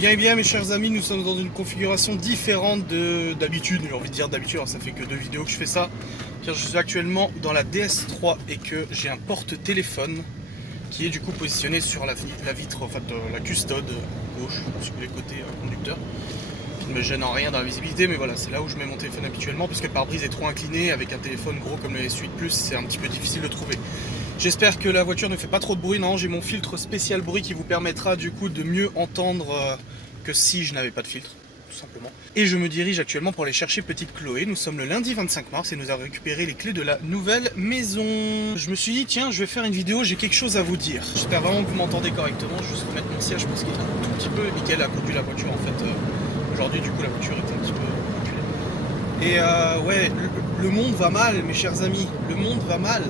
Eh bien, mes chers amis, nous sommes dans une configuration différente d'habitude. J'ai envie de dire d'habitude, ça fait que 2 vidéos que je fais ça. Car je suis actuellement dans la DS3 et que j'ai un porte-téléphone qui est du coup positionné sur la vitre, en fait, la custode gauche, sur les côtés conducteurs. Qui ne me gêne en rien dans la visibilité, mais voilà, c'est là où je mets mon téléphone habituellement, puisque le pare-brise est trop incliné. Avec un téléphone gros comme le S8 Plus, c'est un petit peu difficile de trouver. J'espère que la voiture ne fait pas trop de bruit. Non, j'ai mon filtre spécial bruit qui vous permettra du coup de mieux entendre que si je n'avais pas de filtre, tout simplement. Et je me dirige actuellement pour aller chercher petite Chloé. Nous sommes le lundi 25 mars et nous avons récupéré les clés de la nouvelle maison. Je me suis dit, tiens, je vais faire une vidéo, j'ai quelque chose à vous dire. J'espère vraiment que vous m'entendez correctement. Je vais juste remettre mon siège parce qu'il est un tout petit peu... Mickaël a conduit la voiture en fait. Aujourd'hui, du coup, la voiture est un petit peu reculée. Et ouais, le monde va mal, mes chers amis. Le monde va mal.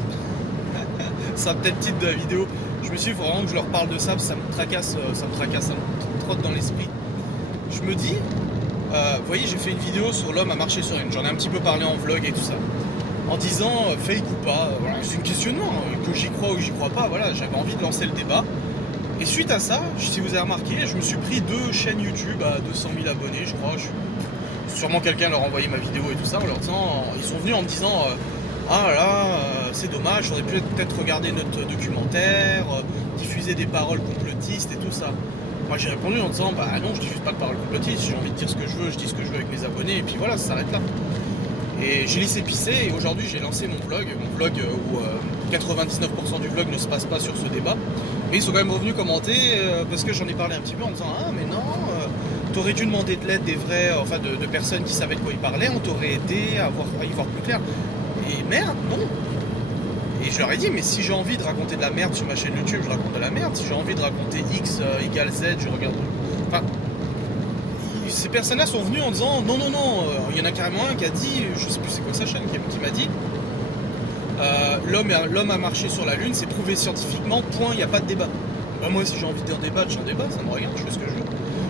Ça peut-être titre de la vidéo. Je me suis dit, il faut vraiment que je leur parle de ça, parce que ça me tracasse, ça me trotte dans l'esprit. Je me dis, vous voyez, j'ai fait une vidéo sur l'homme à marcher sur une. J'en ai un petit peu parlé en vlog et tout ça. En disant, fake ou pas, voilà, c'est un questionnement, que j'y crois ou j'y crois pas, voilà, j'avais envie de lancer le débat. Et suite à ça, si vous avez remarqué, je me suis pris 2 chaînes YouTube à 200 000 abonnés, je crois. Sûrement quelqu'un leur a envoyé ma vidéo et tout ça, en leur disant, ils sont venus en me disant... ah là, c'est dommage, j'aurais pu peut-être regarder notre documentaire, diffuser des paroles complotistes et tout ça. Moi j'ai répondu en disant, bah non, je diffuse pas de paroles complotistes, j'ai envie de dire ce que je veux, je dis ce que je veux avec mes abonnés, et puis voilà, ça s'arrête là. Et j'ai laissé pisser, et aujourd'hui j'ai lancé mon vlog où 99% du vlog ne se passe pas sur ce débat. Et ils sont quand même revenus commenter, parce que j'en ai parlé un petit peu en disant, ah mais non, t'aurais dû demander de l'aide des vrais, enfin de personnes qui savaient de quoi ils parlaient, on t'aurait aidé à y voir plus clair. Et merde, non. Et je leur ai dit, mais si j'ai envie de raconter de la merde sur ma chaîne YouTube, je raconte de la merde. Si j'ai envie de raconter X égale Z, je regarde... Enfin, ces personnes-là sont venues en disant, non, non, non, il y en a carrément un qui a dit, je sais plus c'est quoi sa chaîne, qui m'a dit, l'homme a marché sur la Lune, c'est prouvé scientifiquement, point, il n'y a pas de débat. Ben, moi, si j'ai envie de débattre, j'en débat, ça me regarde, je fais ce que je veux.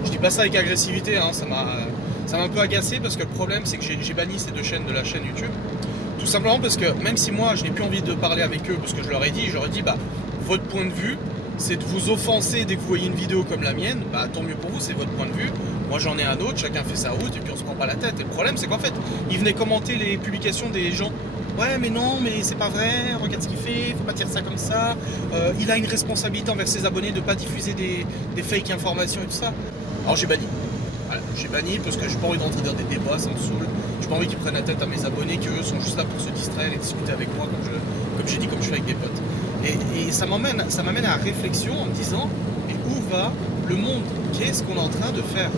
Je dis pas ça avec agressivité, hein, ça m'a un peu agacé, parce que le problème, c'est que j'ai banni ces 2 chaînes de la chaîne YouTube. Tout simplement parce que même si moi je n'ai plus envie de parler avec eux, parce que je leur ai dit, bah votre point de vue c'est de vous offenser dès que vous voyez une vidéo comme la mienne, bah tant mieux pour vous, c'est votre point de vue. Moi j'en ai un autre, chacun fait sa route et puis on se prend pas la tête. Et le problème c'est qu'en fait, ils venaient commenter les publications des gens. Ouais mais non, mais c'est pas vrai, regarde ce qu'il fait, faut pas dire ça comme ça. Il a une responsabilité envers ses abonnés de pas diffuser des fake informations et tout ça. Alors j'ai banni. Voilà, j'ai banni parce que j'ai pas envie d'entrer dans des débats, ça me saoule. J'ai pas envie qu'ils prennent la tête à mes abonnés, qu'eux sont juste là pour se distraire et discuter avec moi, comme j'ai dit, comme je fais avec des potes. Et ça m'amène à la réflexion en me disant, mais où va le monde? Qu'est-ce qu'on est en train de faire?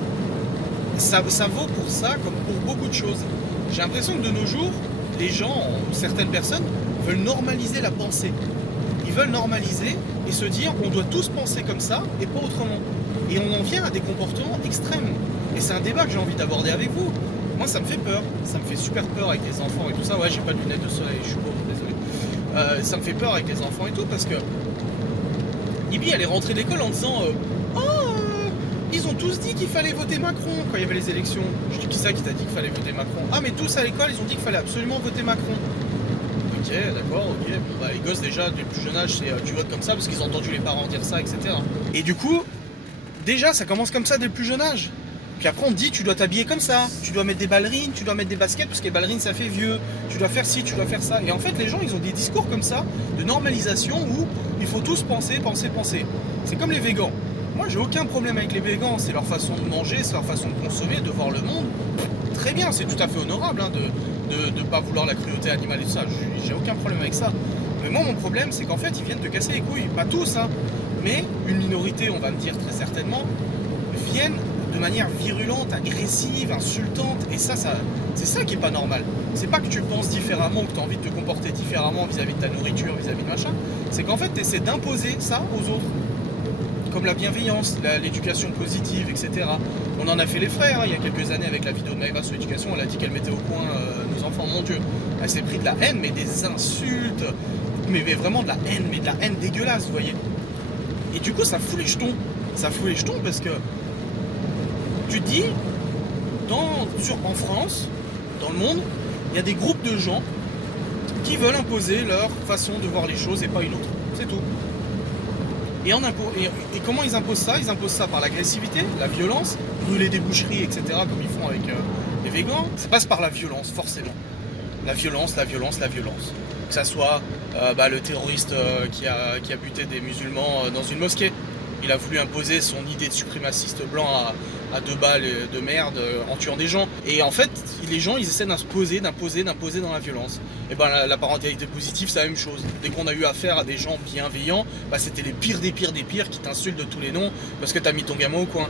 Ça vaut pour ça comme pour beaucoup de choses. J'ai l'impression que de nos jours, les gens, certaines personnes, veulent normaliser la pensée. Ils veulent normaliser et se dire, on doit tous penser comme ça et pas autrement. Et on en vient à des comportements extrêmes. Et c'est un débat que j'ai envie d'aborder avec vous. Moi, ça me fait peur. Ça me fait super peur avec les enfants et tout ça. Ouais, j'ai pas de lunettes de soleil, je suis pauvre, désolé. Ça me fait peur avec les enfants et tout parce que Ibi, elle est rentrée de l'école en disant ils ont tous dit qu'il fallait voter Macron quand il y avait les élections. Je dis, qui ça qui t'a dit qu'il fallait voter Macron? Ah, mais tous à l'école, ils ont dit qu'il fallait absolument voter Macron. Ok, d'accord, ok. Bon, bah, les gosses, déjà, dès le plus jeune âge, c'est tu votes comme ça parce qu'ils ont entendu les parents dire ça, etc. Et du coup, déjà, ça commence comme ça dès le plus jeune âge. Puis après, on te dit, tu dois t'habiller comme ça, tu dois mettre des ballerines, tu dois mettre des baskets, parce que les ballerines, ça fait vieux, tu dois faire ci, tu dois faire ça. Et en fait, les gens, ils ont des discours comme ça, de normalisation, où il faut tous penser, penser, penser. C'est comme les végans. Moi, j'ai aucun problème avec les végans, c'est leur façon de manger, c'est leur façon de consommer, de voir le monde. Très bien, c'est tout à fait honorable hein, de ne pas vouloir la cruauté animale et tout ça, j'ai aucun problème avec ça. Mais moi, mon problème, c'est qu'en fait, ils viennent te casser les couilles. Pas tous, hein, mais une minorité, on va me dire très certainement, viennent de manière virulente, agressive, insultante, et ça c'est ça qui est pas normal. C'est pas que tu penses différemment, que tu as envie de te comporter différemment vis-à-vis de ta nourriture, vis-à-vis de machin, c'est qu'en fait tu essaies d'imposer ça aux autres. Comme la bienveillance, l'éducation positive, etc. On en a fait les frères, hein, il y a quelques années avec la vidéo de Maëva sur l'éducation, elle a dit qu'elle mettait au point nos enfants, mon Dieu. Elle s'est pris de la haine, mais des insultes, mais vraiment de la haine dégueulasse, vous voyez. Et du coup ça fout les jetons. Ça fout les jetons parce que tu te dis, en France, dans le monde, il y a des groupes de gens qui veulent imposer leur façon de voir les choses et pas une autre. C'est tout. Et comment ils imposent ça? Ils imposent ça par l'agressivité, la violence, brûler des boucheries, etc., comme ils font avec les végans. Ça passe par la violence, forcément. La violence, la violence, la violence. Que ça soit le terroriste qui a buté des musulmans dans une mosquée. Il a voulu imposer son idée de suprémaciste blanc à 2 balles de merde en tuant des gens. Et en fait, les gens, ils essaient d'imposer dans la violence. Et la parentalité positive, c'est la même chose. Dès qu'on a eu affaire à des gens bienveillants, c'était les pires des pires des pires qui t'insultent de tous les noms parce que t'as mis ton gamin au coin.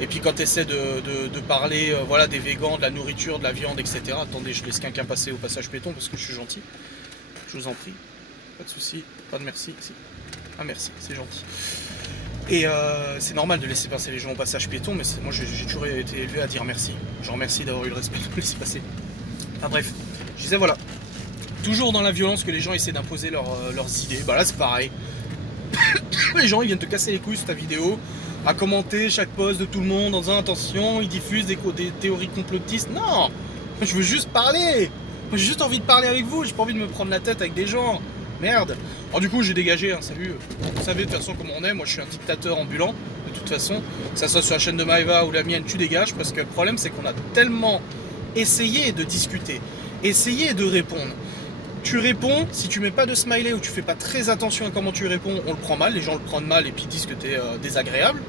Et puis quand tu essaies de parler des végans, de la nourriture, de la viande, etc. Attendez, je laisse quelqu'un passer au passage péton parce que je suis gentil. Je vous en prie. Pas de soucis, pas de merci. Si. Ah merci, c'est gentil. Et c'est normal de laisser passer les gens au passage piéton, mais moi j'ai toujours été élevé à dire merci. Je remercie d'avoir eu le respect de me laisser passer. Enfin bref, je disais voilà, toujours dans la violence que les gens essaient d'imposer leurs idées. Là c'est pareil. Les gens ils viennent te casser les couilles sur ta vidéo, à commenter chaque post de tout le monde en disant attention, ils diffusent des théories complotistes. Non, je veux juste parler. Moi j'ai juste envie de parler avec vous, j'ai pas envie de me prendre la tête avec des gens. Merde. Alors du coup j'ai dégagé, salut. Vous savez de toute façon comment on est, moi je suis un dictateur ambulant, de toute façon. Que ça soit sur la chaîne de Maeva ou la mienne, tu dégages, parce que le problème c'est qu'on a tellement essayé de discuter, essayé de répondre. Tu réponds, si tu mets pas de smiley ou tu fais pas très attention à comment tu réponds, on le prend mal, les gens le prennent mal et puis disent que t'es désagréable.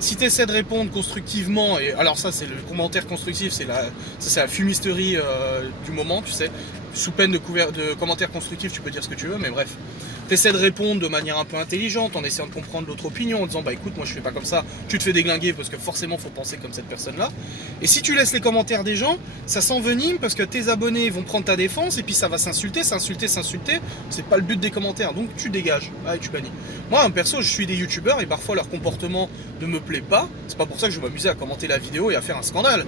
Si tu essaies de répondre constructivement, et alors ça c'est le commentaire constructif, c'est la fumisterie du moment, tu sais, sous peine de commentaires constructifs, tu peux dire ce que tu veux, mais bref. Tu essaies de répondre de manière un peu intelligente, en essayant de comprendre l'autre opinion, en disant écoute, moi je fais pas comme ça, tu te fais déglinguer parce que forcément faut penser comme cette personne-là. Et si tu laisses les commentaires des gens, ça s'envenime parce que tes abonnés vont prendre ta défense et puis ça va s'insulter, c'est pas le but des commentaires, donc tu dégages, et tu bannis. Moi, perso, je suis des youtubeurs et parfois leur comportement ne me plaît pas, c'est pas pour ça que je vais m'amuser à commenter la vidéo et à faire un scandale.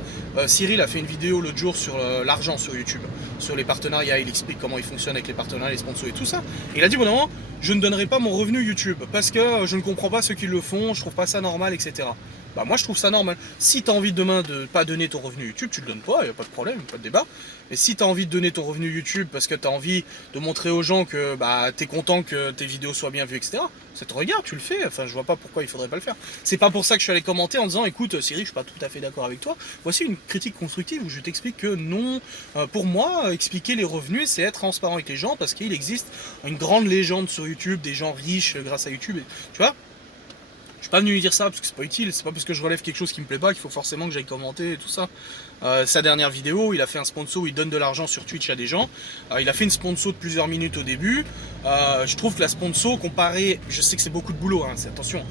Cyril a fait une vidéo l'autre jour sur l'argent sur YouTube, sur les partenariats, il explique comment il fonctionne avec les partenariats, les sponsors et tout ça. Et il a dit bon non, je ne donnerai pas mon revenu YouTube parce que je ne comprends pas ceux qui le font, je trouve pas ça normal, etc. Moi je trouve ça normal. Si tu as envie demain de pas donner ton revenu YouTube, tu le donnes pas, il n'y a pas de problème, pas de débat. Et si tu as envie de donner ton revenu YouTube parce que tu as envie de montrer aux gens que tu es content que tes vidéos soient bien vues, etc., ça te regarde, tu le fais, enfin je vois pas pourquoi il faudrait pas le faire. C'est pas pour ça que je suis allé commenter en disant écoute Cyril, je suis pas tout à fait d'accord avec toi, voici une critique constructive où je t'explique que non, pour moi, expliquer les revenus c'est être transparent avec les gens parce qu'il existe une grande légende sur YouTube, des gens riches grâce à YouTube, tu vois. Je suis pas venu lui dire ça parce que c'est pas utile, c'est pas parce que je relève quelque chose qui me plaît pas qu'il faut forcément que j'aille commenter et tout ça. Sa dernière vidéo, il a fait un sponsor où il donne de l'argent sur Twitch à des gens. Il a fait une sponsor de plusieurs minutes au début. Je trouve que la sponsor, comparée, je sais que c'est beaucoup de boulot, attention.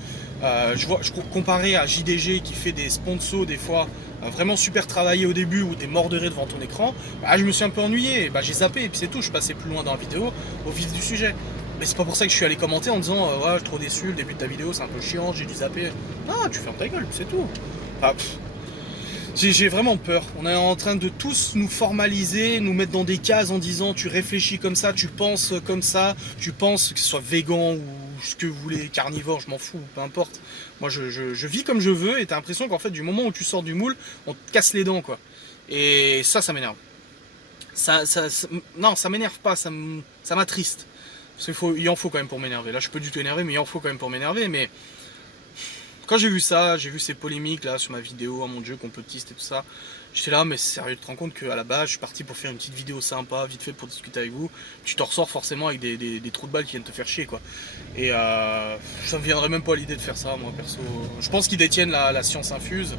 Comparé à JDG qui fait des sponsors des fois vraiment super travaillés au début où t'es mort de rire devant ton écran, je me suis un peu ennuyé, j'ai zappé et puis c'est tout, je suis passé plus loin dans la vidéo au vif du sujet. Mais c'est pas pour ça que je suis allé commenter en disant ouais, je suis trop déçu, le début de ta vidéo c'est un peu chiant, j'ai dû zapper. Ah, tu fermes ta gueule, c'est tout. J'ai vraiment peur. On est en train de tous nous formaliser, nous mettre dans des cases en disant tu réfléchis comme ça, tu penses comme ça, tu penses que ce soit végan ou ce que vous voulez, carnivore, je m'en fous, peu importe. Moi je vis comme je veux et t'as l'impression qu'en fait du moment où tu sors du moule, on te casse les dents quoi. Et ça m'énerve. Non, ça m'énerve pas, ça m'attriste. Parce qu'il en faut quand même pour m'énerver. Là je peux du tout énerver mais il en faut quand même pour m'énerver. Mais quand j'ai vu ça, j'ai vu ces polémiques là sur ma vidéo, oh mon dieu, complotiste et tout ça, j'étais là, mais c'est sérieux, tu te rends compte qu'à la base je suis parti pour faire une petite vidéo sympa, vite fait pour discuter avec vous, tu t'en ressors forcément avec des trous de balles qui viennent te faire chier quoi. Et ça me viendrait même pas à l'idée de faire ça moi perso. Je pense qu'ils détiennent la science infuse,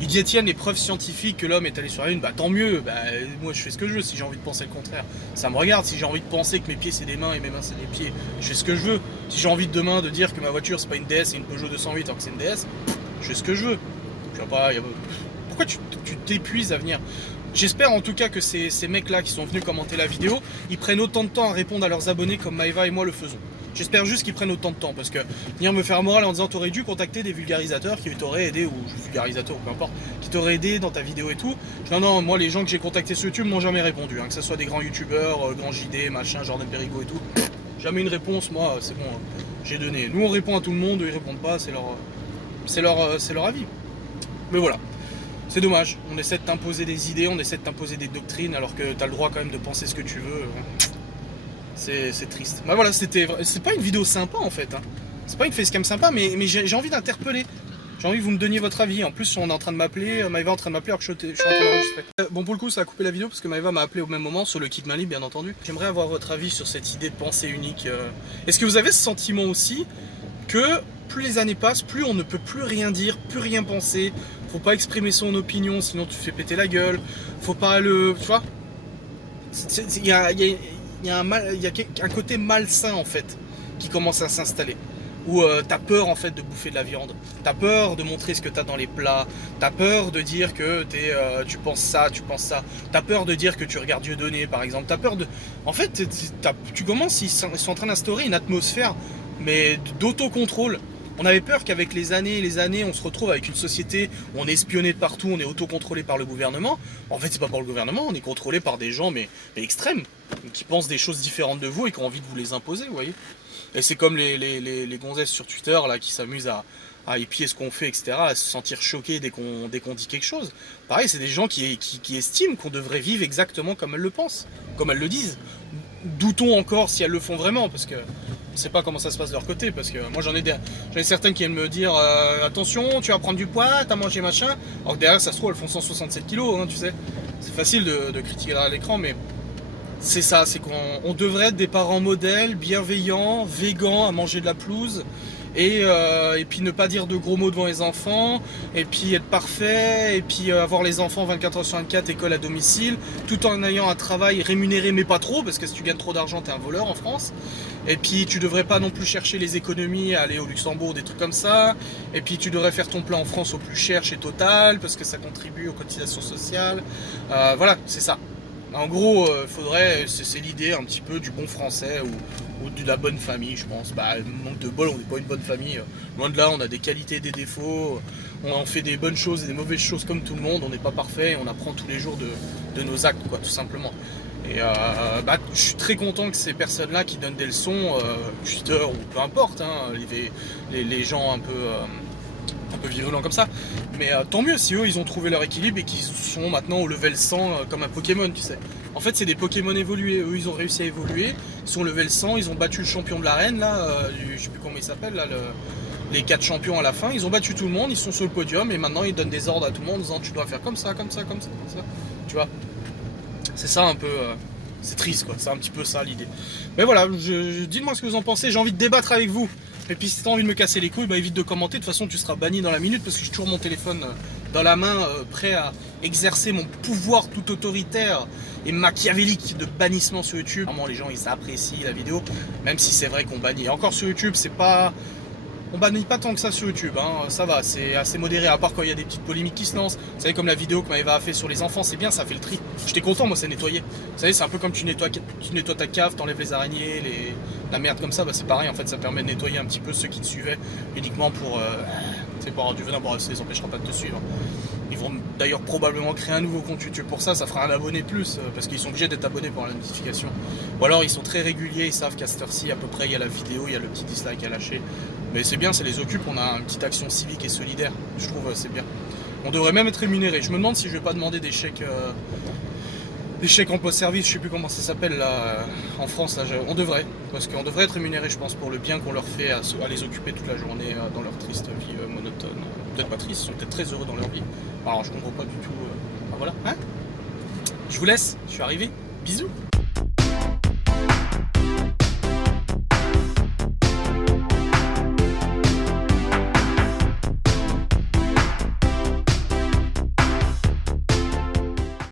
ils détiennent les preuves scientifiques que l'homme est allé sur la lune, tant mieux, moi je fais ce que je veux si j'ai envie de penser le contraire. Ça me regarde, si j'ai envie de penser que mes pieds c'est des mains et mes mains c'est des pieds, je fais ce que je veux. Si j'ai envie demain de dire que ma voiture c'est pas une DS et une Peugeot 208 alors que c'est une DS, je fais ce que je veux. Je vois pas, pourquoi tu t'épuises à venir? J'espère en tout cas que ces mecs là qui sont venus commenter la vidéo, ils prennent autant de temps à répondre à leurs abonnés comme Maeva et moi le faisons. J'espère juste qu'ils prennent autant de temps parce que venir me faire morale en disant t'aurais dû contacter des vulgarisateurs qui t'auraient aidé, ou vulgarisateur ou peu importe, qui t'auraient aidé dans ta vidéo et tout. Non, moi les gens que j'ai contactés sur YouTube m'ont jamais répondu, que ce soit des grands youtubeurs, grand JD, machin, Jordan Perigo et tout. Jamais une réponse, moi c'est bon, j'ai donné. Nous on répond à tout le monde, eux ils répondent pas, c'est leur avis. Mais voilà. C'est dommage, on essaie de t'imposer des idées, on essaie de t'imposer des doctrines alors que t'as le droit quand même de penser ce que tu veux. C'est triste. Voilà, c'est pas une vidéo sympa en fait. C'est pas une facecam sympa, mais j'ai envie d'interpeller. J'ai envie que vous me donniez votre avis. En plus, on est en train de m'appeler, Maëva est en train de m'appeler alors que je suis en train d'enregistrer. Bon, pour le coup, ça a coupé la vidéo parce que Maëva m'a appelé au même moment sur le kit main libre, bien entendu. J'aimerais avoir votre avis sur cette idée de pensée unique. Est-ce que vous avez ce sentiment aussi que plus les années passent, plus on ne peut plus rien dire, plus rien penser, faut pas exprimer son opinion, sinon tu te fais péter la gueule, faut pas le... Tu vois, il y a un côté malsain en fait qui commence à s'installer. Où t'as peur en fait de bouffer de la viande, t'as peur de montrer ce que t'as dans les plats, t'as peur de dire que tu penses ça, t'as peur de dire que tu regardes Dieudonné par exemple, t'as peur de... En fait, tu commences, ils sont en train d'instaurer une atmosphère mais d'autocontrôle. On avait peur qu'avec les années, on se retrouve avec une société où on est espionné de partout, on est autocontrôlé par le gouvernement. En fait, c'est pas par le gouvernement, on est contrôlé par des gens mais extrêmes, qui pensent des choses différentes de vous et qui ont envie de vous les imposer, vous voyez. Et c'est comme les gonzesses sur Twitter là, qui s'amusent à épier ce qu'on fait, etc., à se sentir choqués dès qu'on dit quelque chose. Pareil, c'est des gens qui estiment qu'on devrait vivre exactement comme elles le pensent, comme elles le disent. Doutons encore si elles le font vraiment, parce que je sais pas comment ça se passe de leur côté, parce que moi j'en ai certaines qui viennent me dire attention, tu vas prendre du poids, t'as mangé machin, alors que derrière ça se trouve elles font 167 kilos, hein, tu sais. C'est facile de critiquer derrière l'écran, mais c'est ça, c'est qu'on devrait être des parents modèles, bienveillants, végans, à manger de la pelouse, et puis ne pas dire de gros mots devant les enfants, et puis être parfait, et puis avoir les enfants 24 h sur 24, école à domicile, tout en ayant un travail rémunéré mais pas trop, parce que si tu gagnes trop d'argent t'es un voleur en France. Et puis tu devrais pas non plus chercher les économies à aller au Luxembourg, des trucs comme ça. Et puis tu devrais faire ton plein en France au plus cher chez Total, parce que ça contribue aux cotisations sociales. Voilà, c'est ça. En gros, faudrait, c'est l'idée un petit peu du bon français ou de la bonne famille, je pense. Bah, manque de bol, on n'est pas une bonne famille. Loin de là, on a des qualités et des défauts. On en fait des bonnes choses et des mauvaises choses comme tout le monde. On n'est pas parfait. On apprend tous les jours de nos actes, quoi, tout simplement. Et bah, je suis très content que ces personnes-là qui donnent des leçons, Twitter ou peu importe, hein, les gens un peu virulents comme ça, mais tant mieux si eux ils ont trouvé leur équilibre et qu'ils sont maintenant au level 100 comme un Pokémon, tu sais. En fait c'est des Pokémon évolués, eux ils ont réussi à évoluer, ils sont level 100, ils ont battu le champion de l'arène là, je sais plus comment il s'appelle là, les 4 champions à la fin, ils ont battu tout le monde, ils sont sur le podium et maintenant ils donnent des ordres à tout le monde en disant tu dois faire comme ça, comme ça, comme ça, comme ça, tu vois. C'est ça un peu, c'est triste quoi, c'est un petit peu ça l'idée. Mais voilà, dites-moi ce que vous en pensez, j'ai envie de débattre avec vous. Et puis si t'as envie de me casser les couilles, bah évite de commenter, de toute façon tu seras banni dans la minute parce que j'ai toujours mon téléphone dans la main, prêt à exercer mon pouvoir tout autoritaire et machiavélique de bannissement sur YouTube. Vraiment les gens ils apprécient la vidéo, même si c'est vrai qu'on bannit. Et encore sur YouTube, c'est pas... On bannit pas tant que ça sur YouTube, hein. Ça va, c'est assez modéré, à part quand il y a des petites polémiques qui se lancent. Vous savez, comme la vidéo que Maëva a fait sur les enfants, c'est bien, ça fait le tri. J'étais content, moi, c'est nettoyé. Vous savez, c'est un peu comme tu nettoies ta cave, t'enlèves les araignées, la merde comme ça, bah c'est pareil, en fait, ça permet de nettoyer un petit peu ceux qui te suivaient uniquement pour avoir du venin, bon, ça les empêchera pas de te suivre. Ils vont d'ailleurs probablement créer un nouveau compte YouTube pour ça, ça fera un abonné de plus, parce qu'ils sont obligés d'être abonnés pour la notification. Ou alors ils sont très réguliers, ils savent qu'à cette heure-ci, à peu près, il y a la vidéo, il y a le petit dislike à lâcher. Mais c'est bien, ça les occupe, on a une petite action civique et solidaire, je trouve c'est bien. On devrait même être rémunéré. Je me demande si je vais pas demander des chèques emploi-service, je sais plus comment ça s'appelle là en France. Là, on devrait, parce qu'on devrait être rémunéré, je pense, pour le bien qu'on leur fait à les occuper toute la journée dans leur triste vie monotone. Peut-être pas triste, ils sont peut-être très heureux dans leur vie. Alors je comprends pas du tout. Voilà. Hein, je vous laisse, je suis arrivé. Bisous.